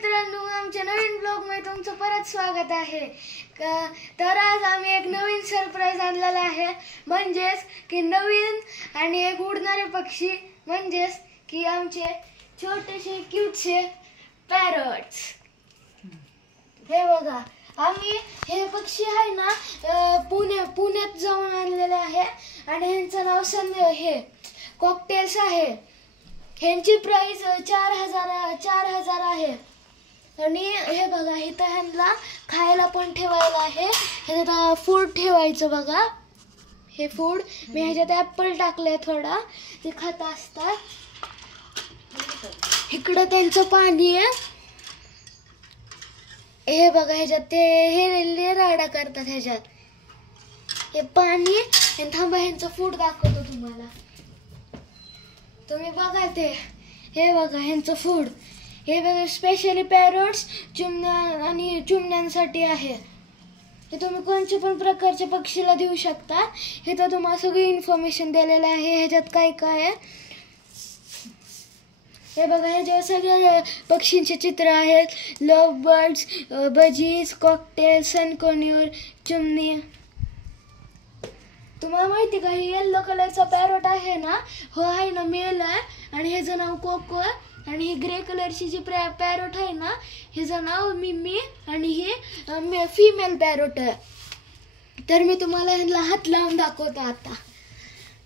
मित्रांनो, आमच्या नवीन ब्लॉग मध्ये तुमचं परत स्वागत आहे। तर आज आम्ही एक नवीन सरप्राईज आणलेला आहे, म्हणजेच की नवीन आणि एक उडणारे पक्षी, म्हणजेच की आमचे छोटेसे क्यूटसे पॅरट्स। हे बघा, आम्ही हे पक्षी आहे ना पुण्यात जाऊन आणलेले आहे आणि ह्यांचं नाव हे कॉकटेल्स आहे। ह्यांची प्राइस 4000 आहे। आणि हे बघा, इथं ह्यांना खायला पण ठेवायला आहे। ह्याच्यात फूड ठेवायचं बघा, हे फूड मी ह्याच्यात ॲपल टाकलंय थोडा, ते खात असतात। इकडं त्यांचं पाणी आहे, हे बघा, ह्याच्यात ते हे राडा करतात ह्याच्यात, हे पाणी। थांबा, ह्यांचं फूड दाखवतो तुम्हाला, तुम्ही बघा ते, हे बघा ह्यांचं फूड, हे बघा स्पेशली पॅरोट्स चिमण्यांसाठी आहे। हे तुम्ही कोणत्या पण प्रकारच्या पक्षीला देऊ शकता। हे तर तुम्हाला सगळी इन्फॉर्मेशन दिलेलं आहे, ह्याच्यात काय काय आहे। हे बघा, ह्याच्यावर सगळ्या पक्षींचे चित्र आहेत, लव्ह बर्ड्स, बजीज, कॉकटेल, सनकॉन्यूर, चिमणी। तुम्हाला माहिती का, हे येल्लो कलरचा पॅरोट आहे ना, हो आहे ना, मेल आहे आणि ह्याचं नाव कोको आहे। आणि ही ग्रे कलरची जी पॅरोट आहे ना, हिचं नाव मिमी आणि ही फिमेल पॅरोट आहे। तर मी तुम्हाला ह्यांना हात लावून दाखवतो आता।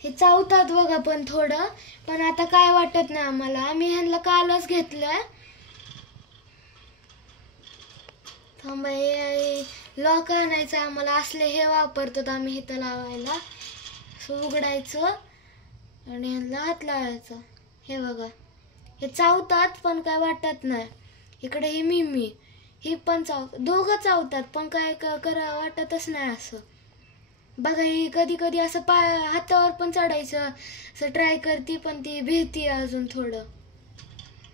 हे चावतात बघा, पण थोडं, पण आता काय वाटत नाही आम्हाला, आम्ही ह्यांना कालच घेतलंय। थांबा, लॉक आणायचं आम्हाला, असले हे वापरतो आम्ही इथं लावायला, असं उघडायचं आणि ह्यांना हात लावायचं। हे बघा, हे चावतात पण काय वाटत नाही। इकडे ही मिमी, ही पण दोघं चावतात पण काय करा वाटतच नाही असं। बघा, ही कधी कधी असं हातावर पण चढायचं असं ट्राय करते, पण ती भीती अजून थोडं,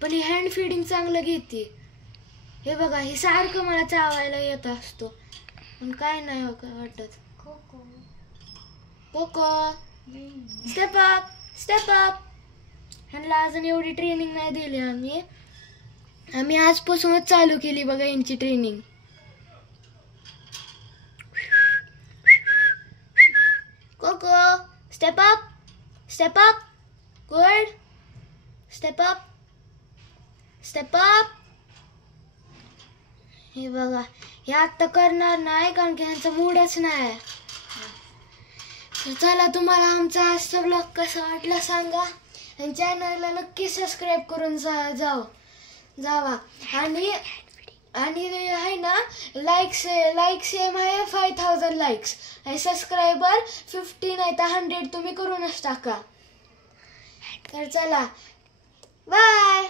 पण ही हँड फीडिंग चांगलं घेते। हे बघा, ही सारखं मला चावायला येत असतो, पण काय नाही वाटत। Coco step up, step up. ह्यांना अजून एवढी ट्रेनिंग नाही दिली आम्ही आजपासूनच चालू केली बघा यांची training. Coco step up, step up, good, step up, step up. हे बघा, हे आता करणार नाही कारण की ह्यांचा मूडच नाही। तर चला, तुम्हाला आमचा आजचा ब्लॉग कसा वाटला सांगा, आणि चॅनलला नक्की सबस्क्राईब करून जावा आणि आहे ना, लाईक्स सेम आहे 5000 लाईक्स आणि सबस्क्रायबर 50 नाही तर 100 तुम्ही करूनच टाका। तर चला, बाय।